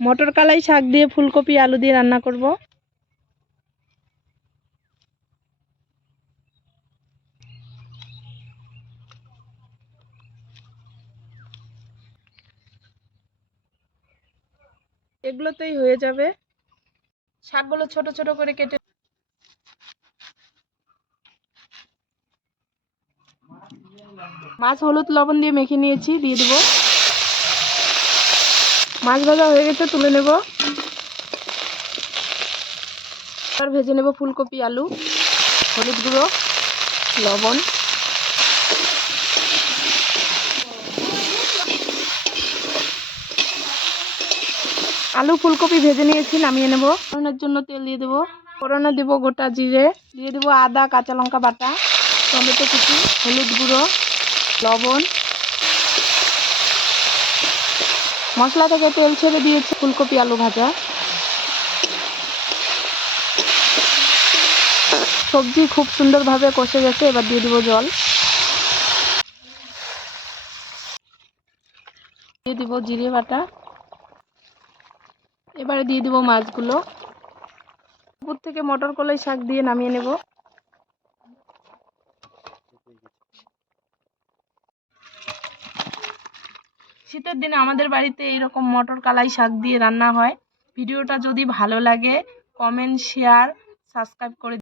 মটর কলাই শাক দিয়ে ফুলকপি আলু দিয়ে রান্না করব। এগুলোতেই হয়ে যাবে। শাকগুলো ছোট ছোট করে কেটে মাছ হলুদ লবণ দিয়ে মেখে নিয়েছি, দিয়ে দেব। মাছ ভাজা হয়ে গেছে, তুলে নেব। আর ভেজে নেব ফুলকপি আলু, হলুদ গুঁড়ো, লবণ। আলু ফুলকপি ভেজে নিয়েছি, নামিয়ে নেব। ফোড়নের জন্য তেল দিয়ে দেবো। ফোড়নে দেবো গোটা জিরে, দিয়ে দেবো আদা কাঁচা লঙ্কা বাটা, টমেটো কুচি, হলুদ গুঁড়ো, লবণ। মশলা থেকে তেল ছেড়ে দিয়েছি ফুলকপি আলু ভাজা। সবজি খুব সুন্দরভাবে কষে গেছে, এবার দিয়ে দেবো জল। দিয়ে দেবো জিরে বাটা। এবারে দিয়ে দেবো মাছগুলো। উপর থেকে মটর কলাই শাক দিয়ে নামিয়ে নেব। শীতের দিনে আমাদের বাড়িতে এইরকম মটর কলাই শাক দিয়ে রান্না হয়। ভিডিওটা যদি ভালো লাগে কমেন্ট, শেয়ার, সাবস্ক্রাইব করে